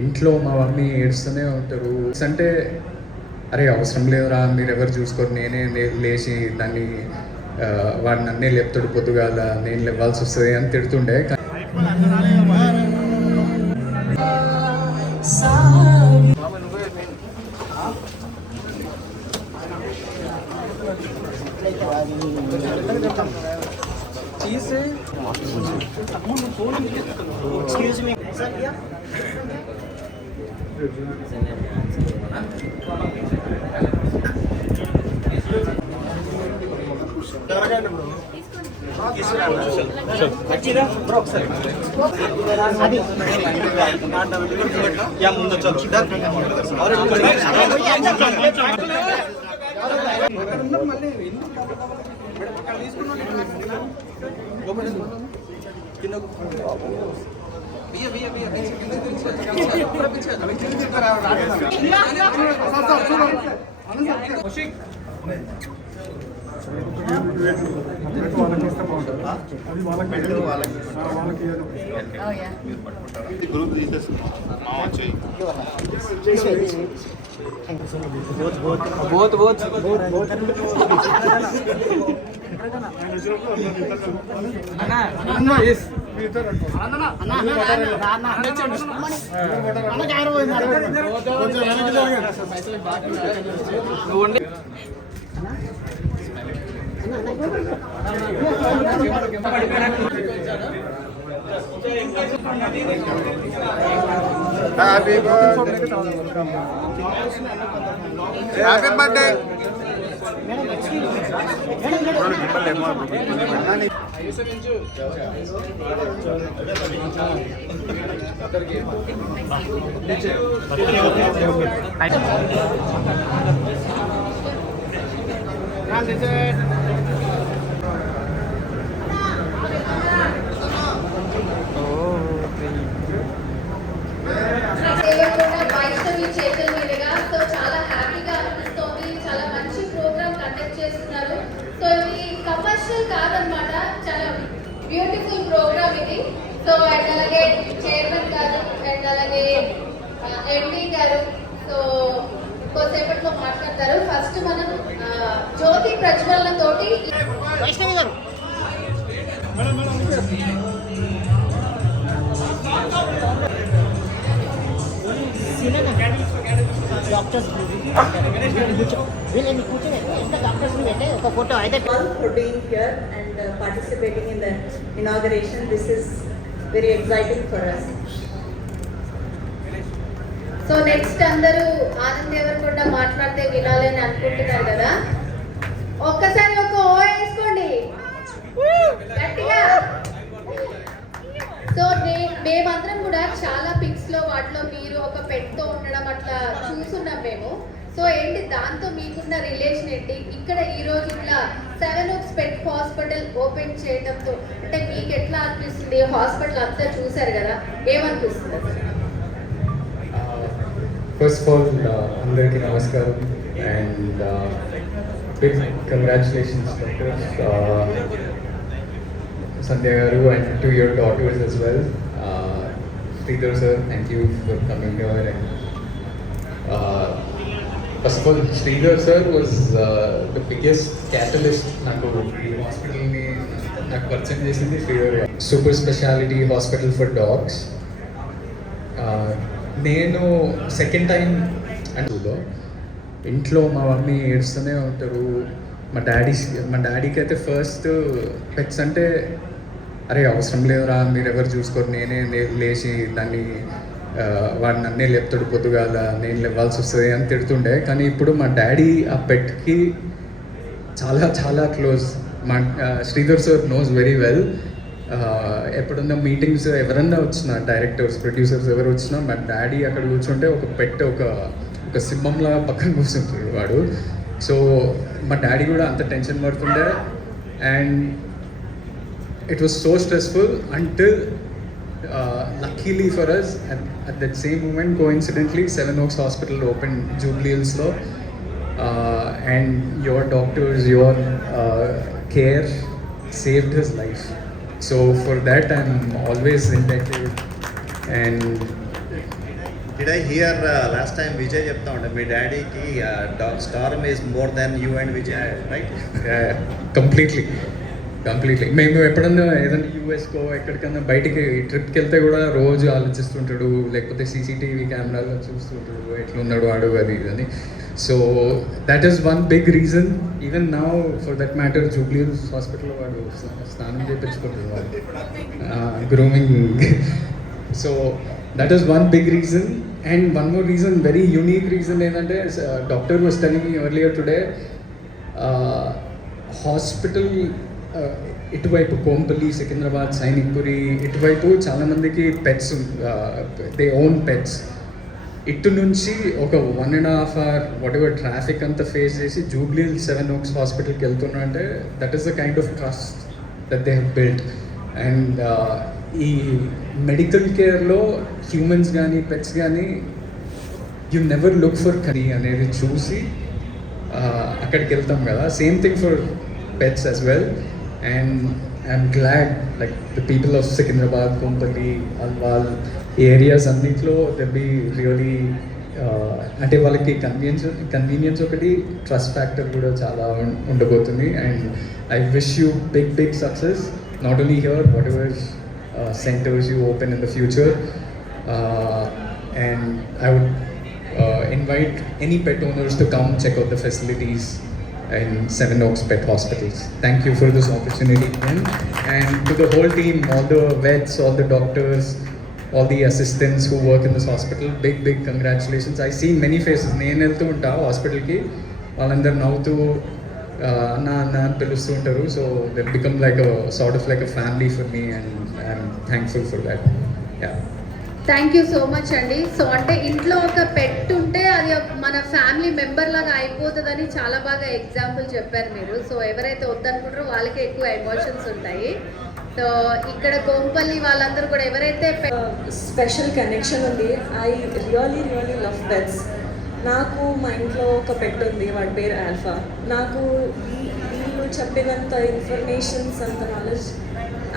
ఇంట్లో మా మమ్మీ ఏడుస్తూనే ఉంటారు. అంటే అరే అవసరం లేదురా, మీరు ఎవరు చూసుకోరు, నేనే లేచి దాన్ని వాడు నన్నే లేపుతాడు, పొద్దుగాల నేను లేవాల్సి వస్తుంది అని తిడుతుండే. Excuse me, sir. Yeah. Happy birthday. Happy birthday. చేతుల మీదుగా సో చాలా హ్యాపీగా అనిపిస్తుంది. చాలా మంచి ప్రోగ్రామ్ కండక్ట్ చేస్తున్నారు. సో ఇది కమర్షియల్ కాదనమాట, చాలా బ్యూటిఫుల్ ప్రోగ్రామ్ ఇది. సో అండ్ అలాగే చైర్మన్ గారు అండ్ అలాగే ఎండి గారు సో కొద్దిసేపట్లో మాట్లాడతారు. ఫస్ట్ మనం జ్యోతి ప్రజ్వలన తోటి వైష్ణవి గారు doctors for being here and participating in the inauguration. This is very exciting for us. So next అందరూ ఆనంద్ దేవరకొండ మాట్లాడితే వినాలని అనుకుంటున్నారు కదా, ఒక్కసారి ఒక ఓ వేసుకోండి గట్టిగా. సో మేమందరం కూడా చాలా పిక్స్ లో వాటిలో మీరు ఒక పెట్ తో ఉండడం అట్లా చూస్తున్నాం మేము. సో ఏంటి దాంతో మీకున్న రిలేషన్ ఏంటి? ఇక్కడ ఈ రోజు ఇట్లా 7 Oaks పెట్ హాస్పిటల్ ఓపెన్ చేయడంతో అంటే మీకు ఎట్లా అనిపిస్తుంది? హాస్పిటల్ అంతా చూసారు కదా, ఏమనిపిస్తుంది? ఫస్ట్ ఆఫ్ ఆల్ అందరికీ నమస్కారం and big congratulations Sandhya garu and to your daughters as well. Sridhar sir, thank you for coming here. And first of all, Sridhar sir was the biggest catalyst నాకు ఈ హాస్పిటల్ని నాకు పరిచయం చేసింది Sridhar. Super speciality hospital for dogs. నేను second time అంటే ఇంట్లో మా మమ్మీ ఏడుస్తూనే ఉంటారు. మా డాడీకి అయితే ఫస్ట్ పెట్స్ అంటే అరే అవసరం లేదురా, మీరు ఎవరు చూసుకోరు, నేనే లేచి దాన్ని వాడు నన్నే లేపుతాడు, పొద్దుగాల నేను లేవాల్సి వస్తుంది అని తిడుతుండే. కానీ ఇప్పుడు మా డాడీ ఆ పెట్కి చాలా చాలా క్లోజ్. మా Sridhar sir knows very well. ఎప్పుడున్న మీటింగ్స్ ఎవరన్నా వచ్చినా, డైరెక్టర్స్ ప్రొడ్యూసర్స్ ఎవరు వచ్చినా మా డాడీ అక్కడ కూర్చుంటే ఒక పెట్ ఒక సింహంలా పక్కన కూర్చుంటాడు వాడు. సో మా డాడీ కూడా అంత టెన్షన్ పడుతుండే and it was so stressful until luckily for us at that same moment coincidentally 7 Oaks Hospital opened Jubilee Hills lo and your doctors, your care saved his life. So for that, I'm always indebted. And Did I hear last time Vijay చెప్తా ఉండే మీ డాడీకి Storm is more than you and Vijay right? Completely మేము ఎప్పుడన్నా ఏదైనా యూఎస్కో ఎక్కడికన్నా బయటికి ట్రిప్కి వెళ్తే కూడా రోజు ఆలోచిస్తుంటాడు, లేకపోతే సీసీటీవీ కెమెరాలో చూస్తుంటాడు ఎట్లున్నాడు వాడు అది ఇది అని. So that is one big reason. Even now for that matter Jubilee హాస్పిటల్లో వాడు స్నానం చేయించుకుంటాడు వాడు, grooming. So that is one big reason. And one more reason, very unique reason ఏంటంటే doctor was telling me earlier today, hospital ఇటువైపు కోంపల్లి, సికింద్రాబాద్, సైనిక్పురి ఇటువైపు చాలామందికి pets, they own pets. ఇటు నుంచి ఒక 1.5 hour whatever ట్రాఫిక్ అంతా ఫేస్ చేసి జూబ్లీ సెవెన్ ఓక్స్ హాస్పిటల్కి వెళ్తున్నా అంటే that is the kind of trust that they have built. And ఈ మెడికల్ కేర్లో హ్యూమన్స్ కానీ పెట్స్ కానీ you never look for curry అనేది చూసి అక్కడికి వెళ్తాం కదా. Same thing for pets as well. And I'm glad like the people of Secunderabad, కొంపల్లి, అల్వాల్ ఏరియాస్ అన్నింటిలో దే బీ రియలీ అంటే వాళ్ళకి కన్వీనియన్స్ ఒకటి, ట్రస్ట్ ఫ్యాక్టర్ కూడా చాలా ఉండబోతుంది. And I wish you big success, not only here, whatever centers you open in the future. And I would invite any pet owners to come check out the facilities in Seven Oaks Pet Hospitals. Thank you for this opportunity again. And to the whole team, all the vets, all the doctors, all the assistants who work in this hospital, big congratulations. I see many faces. నేను వెళ్తూ ఉంటా హాస్పిటల్కి, వాళ్ళందరూ నవ్వుతూ అన్న అని పిలుస్తూ ఉంటారు. So they become like sort of like a family for me and I'm thankful for that. Yeah, thank you so much అండి. సో అంటే ఇంట్లో ఒక పెట్ ఉంటే అది మన ఫ్యామిలీ మెంబర్ లాగా అయిపోతుందని చాలా బాగా ఎగ్జాంపుల్ చెప్పారు మీరు. సో ఎవరైతే వద్దనుకుంటారో వాళ్ళకే ఎక్కువ ఎమోషన్స్ ఉంటాయి. సో ఇక్కడ కోంపల్లి వాళ్ళందరూ కూడా ఎవరైతే స్పెషల్ కనెక్షన్ ఉంది. I really love pets. నాకు మా ఇంట్లో ఒక పెట్ ఉంది, వాడి పేరు ఆల్ఫా. నాకు వీళ్ళు చెప్పినంత ఇన్ఫర్మేషన్స్, అంత knowledge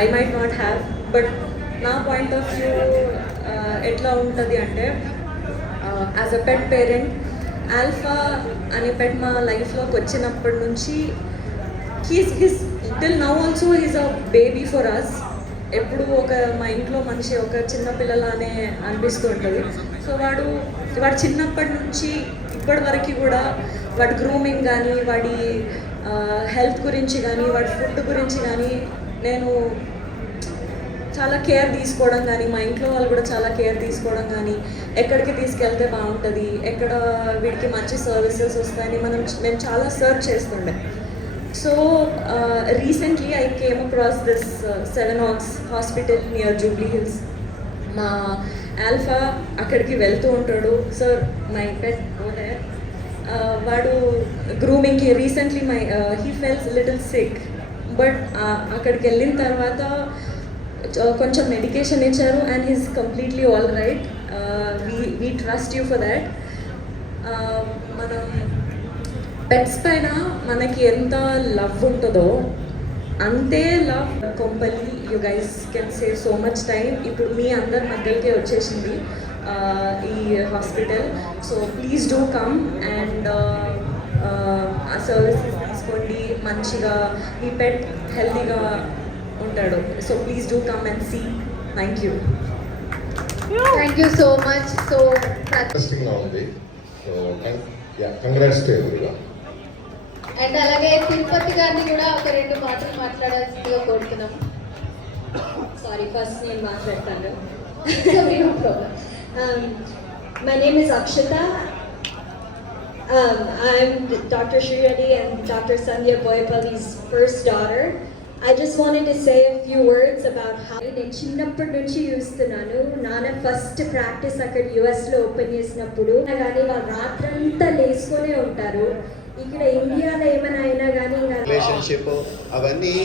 I might not have, but నా పాయింట్ ఆఫ్ వ్యూ ఎట్లా ఉంటుంది అంటే, as a pet parent, Alpha అనే పెట్ మా లైఫ్లోకి వచ్చినప్పటి నుంచి he's till now also he's a baby for us. ఎప్పుడు మా ఇంట్లో మనిషి ఒక చిన్న పిల్లలానే అనిపిస్తూ ఉంటుంది. సో వాడు చిన్నప్పటి నుంచి ఇప్పటి వరకు కూడా వాడి గ్రూమింగ్ కానీ, వాడి హెల్త్ గురించి కానీ, వాడి ఫుడ్ గురించి కానీ నేను చాలా కేర్ తీసుకోవడం కానీ, మా ఇంట్లో వాళ్ళు కూడా చాలా కేర్ తీసుకోవడం కానీ, ఎక్కడికి తీసుకెళ్తే బాగుంటుంది, ఎక్కడ వీడికి మంచి సర్వీసెస్ వస్తాయని మేము చాలా సర్చ్ చేస్తుండే. So recently I came across this Seven Oaks Hospital near Jubilee Hills. మా ఆల్ఫా అక్కడికి వెళ్తూ ఉంటాడు. Sir my pet go there. వాడు గ్రూమింగ్కి recently he fells little sick, but అక్కడికి వెళ్ళిన తర్వాత కొంచెం మెడికేషన్ ఇచ్చారు and he's completely all right. We trust you for that. మనం పెట్స్ పైన మనకి ఎంత లవ్ ఉంటుందో అంతే love Kompally. You guys can save so much time. ఇప్పుడు మీ అందరి మధ్యలోకి వచ్చేసింది ఈ hospital. So please do come and ఆ సర్వీసెస్ తీసుకోండి. మంచిగా మీ పెట్ హెల్తీగా ఉంటాడు. So please do come and see. Thank you so much. So ఇంట్రెస్టింగ్గా ఉంది. So congrats to everyone. And అలాగే తిరుపతి గారిని కూడా ఒక 2 మాటలు మాట్లాడాల్సిందిగా కోరుతున్నాము. సారీ, ఫస్ట్ నేను మాట్లాడతాను. My name is Akshita. I'm Dr. Sri Reddy and Dr. Sandhya Boyapalli's first daughter. I just wanted to say a few words about how నేను చిన్నప్పటి నుంచి చూస్తున్నాను. నాన్న ఫస్ట్ ప్రాక్టీస్ అక్కడ యుఎస్లో ఓపెన్ చేసినప్పుడు కానీ వాళ్ళు రాత్రంతా లేసుకొనే ఉంటారు. ఇక్కడ ఇండియాలో ఏమైనా అయినా కానీ రిలేషన్షిప్ అవన్నీ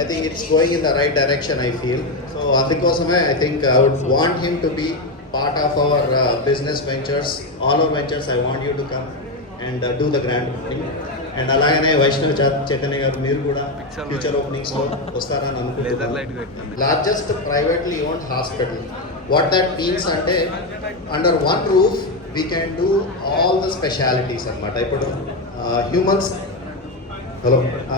I think it's going in the right direction I feel. So అందుకోసమే I think I would want him to be part of our business ventures, all our ventures. I want you to come and do the grand opening. And అలాగనే వైష్ణవ్ చైతన్య గారు మీరు కూడా ఫ్యూచర్ ఓపెనింగ్స్లో వస్తారని అనుకుంటున్నాను. Largest privately owned hospital. What that means అంటే under one roof we can do all the specialities అనమాట. ఇప్పుడు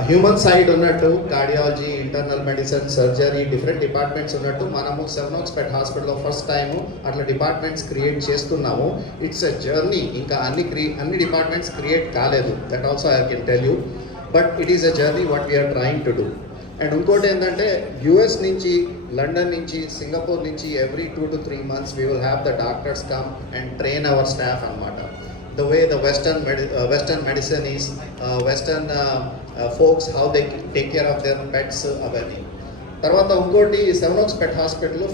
హ్యూమన్ సైడ్ ఉన్నట్టు cardiology, internal medicine, surgery, different departments ఉన్నట్టు మనము సెవెనాక్స్ పెట్ హాస్పిటల్లో ఫస్ట్ టైము అట్లా డిపార్ట్మెంట్స్ క్రియేట్ చేస్తున్నాము. It's a journey. ఇంకా అన్ని డిపార్ట్మెంట్స్ క్రియేట్ కాలేదు. That also I can tell you. But it is a journey what we are trying to do. And ఇంకోటి ఏంటంటే యుఎస్ నుంచి, లండన్ నుంచి, సింగపూర్ నుంచి ఎవ్రీ 2 to 3 months we will have the doctors come and train our staff అనమాట. The way the Western medicine is, Western folks, how they take care of their pets అవన్నీ. తర్వాత ఇంకోటి Sevenoaks pet hospital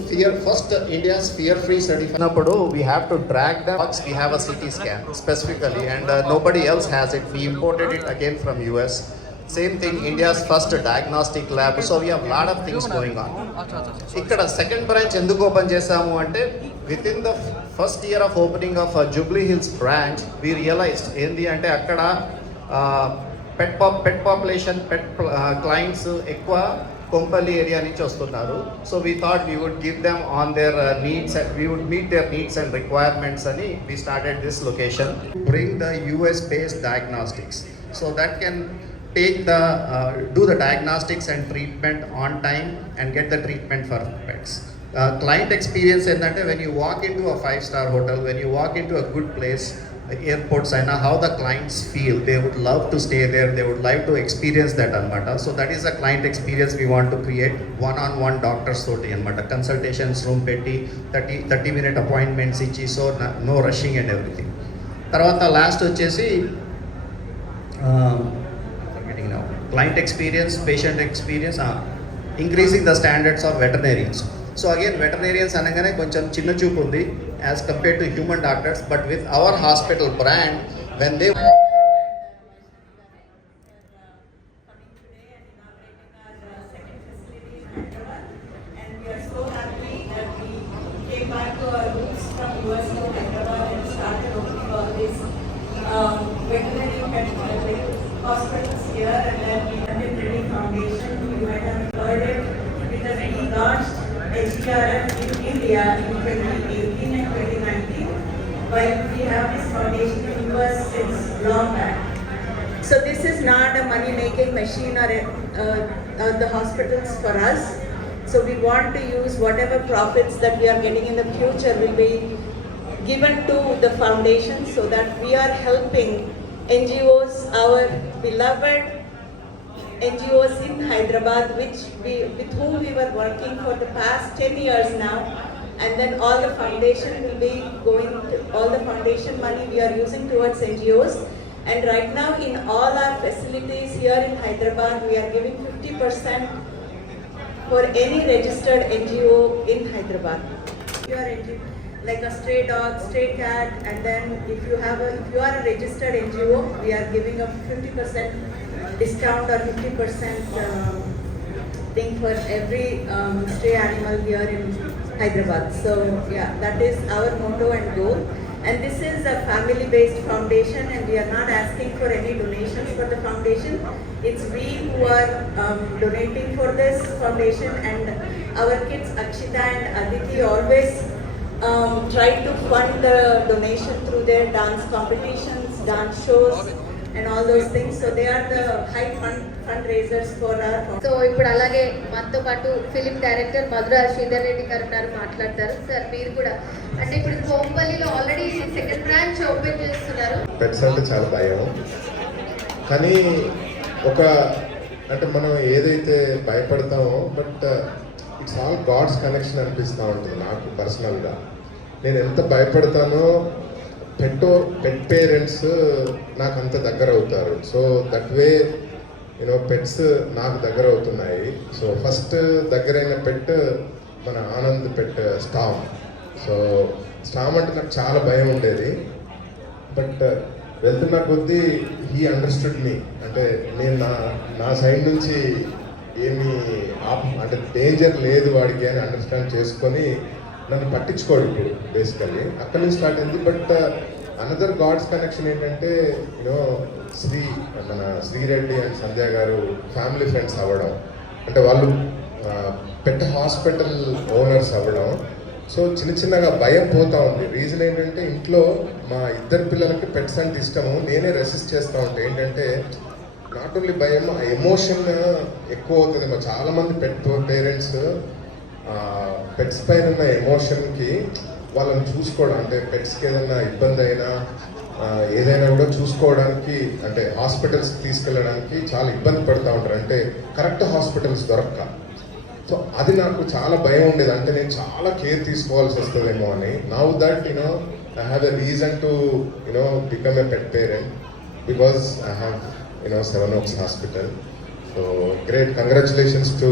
first India's fear free certificate ఉన్నప్పుడు we have to track the dogs. We have a CT scan specifically and nobody else has it. We imported it again from US. Same thing, India's first diagnostic lab. So we have lot of things going on. ఇక్కడ second branch ఎందుకు open చేశాము అంటే within the first year of opening of Jubilee Hills branch we realised ఏంది అంటే అక్కడ పెట్ population, clients ఎక్కువ Kompally area నుంచి వస్తున్నారు. So we thought we would give them on their needs, we would meet their needs and requirements అని we started this location. Bring the US based diagnostics so that can take the do the diagnostics and treatment on time and get the treatment for pets. Client experience ఏంటంటే when you walk into a 5-star hotel, when you walk into a good place, airports అయినా, how the clients feel, they would love to stay there, they would like to experience that అనమాట. So that is a client experience we want to create. one-on-one doctors తోటి అనమాట, consultations room పెట్టి 30-minute appointments ఇచ్చి, so no rushing and everything. తర్వాత లాస్ట్ వచ్చేసి client experience, patient experience, increasing the standards of veterinarians. So again, veterinarians అనగానే కొంచెం చిన్న చూపు ఉంది as compared to human doctors, but with our hospital brand, when they veterinary hospitals here, and then we have the Brady Foundation. You might have heard it because we launched HGRF in India in 2018 and 2019, while we have this foundation in US since long back. So this is not a money-making machine or the hospitals for us. So we want to use whatever profits that we are getting in the future will be given to the foundation, so that we are helping NGOs, our beloved NGOs in Hyderabad, with whom we were working for the past 10 years now, and then all the foundation will be going to, all the foundation money we are using towards NGOs. And right now in all our facilities here in Hyderabad, we are giving 50% for any registered NGO in Hyderabad. You are like a stray dog, stray cat, and then if you are a registered NGO, we are giving a 50% discount or 50% thing for every stray animal here in Hyderabad. So yeah, that is our motto and goal. And this is a family-based foundation, and we are not asking for any donations for the foundation. It's we who are donating for this foundation, and our kids Akshita and Aditi always try to fund the donation through their dance competitions, dance shows, and all those things. So they are the high fundraisers for our foundation. So ఇప్పుడు అలాగే మనతో పాటు film director Madhura Sridhar Reddy garu ఉన్నారు, మాట్లాడతారు. Sir మీరు కూడా అంటే ఇప్పుడు కోంపల్లిలో ఆల్రెడీ సెకండ్ బ్రాంచ్ ఓపెన్ చేస్తున్నారు. పెట్స్ అంటే చాలా భయం, కానీ అంటే మనం ఏదైతే భయపడతామో, but it's all God's connection అనిపిస్తూ ఉంటుంది నాకు పర్సనల్గా. నేను ఎంత భయపడతానో పెట్ పేరెంట్స్ నాకు అంత దగ్గర అవుతారు. సో దట్ వే పెట్స్ నాకు దగ్గర అవుతున్నాయి. సో ఫస్ట్ దగ్గరైన పెట్ మన ఆనంద్ పెట్ స్టామ్. సో స్టామ్ అంటే నాకు చాలా భయం ఉండేది, బట్ వెళ్తున్న కొద్దీ హీ అండర్స్టూడ్ మీ. అంటే నేను నా సైడ్ నుంచి ఏమి అంటే డేంజర్ లేదు వాడికి అని అండర్స్టాండ్ చేసుకొని నన్ను పట్టించుకోడు ఇప్పుడు బేసికల్లీ. అక్కడి నుంచి స్టార్ట్ అయింది. బట్ అనదర్ గాడ్స్ కనెక్షన్ ఏంటంటే యూనో మన శ్రీరెడ్డి అండ్ సంధ్య గారు ఫ్యామిలీ ఫ్రెండ్స్ అవ్వడం, అంటే వాళ్ళు పెద్ద హాస్పిటల్ ఓనర్స్ అవ్వడం. సో చిన్నగా భయం పోతా ఉంది. రీజన్ ఏంటంటే ఇంట్లో మా ఇద్దరు పిల్లలకి పెట్స్ అంటే ఇష్టము, నేనే రెసిస్ట్ చేస్తూ ఉంటాను. ఏంటంటే నాట్ ఓన్లీ భయం, ఆ ఎమోషన్ ఎక్కువ అవుతుంది. చాలామంది పేరెంట్స్ పెట్స్ పైన ఉన్న ఎమోషన్కి వాళ్ళని చూసుకోవడం, అంటే పెట్స్కి ఏదైనా ఇబ్బంది అయినా ఏదైనా కూడా చూసుకోవడానికి, అంటే హాస్పిటల్స్కి తీసుకెళ్ళడానికి చాలా ఇబ్బంది పడుతూ ఉంటారు, అంటే కరెక్ట్ హాస్పిటల్స్ దొరక్క. సో అది నాకు చాలా భయం ఉండేది, అంటే నేను చాలా కేర్ తీసుకోవాల్సి వస్తుందేమో అని. Now that I have a reason to become a pet parent because I have Seven Oaks Hospital. So great, congratulations to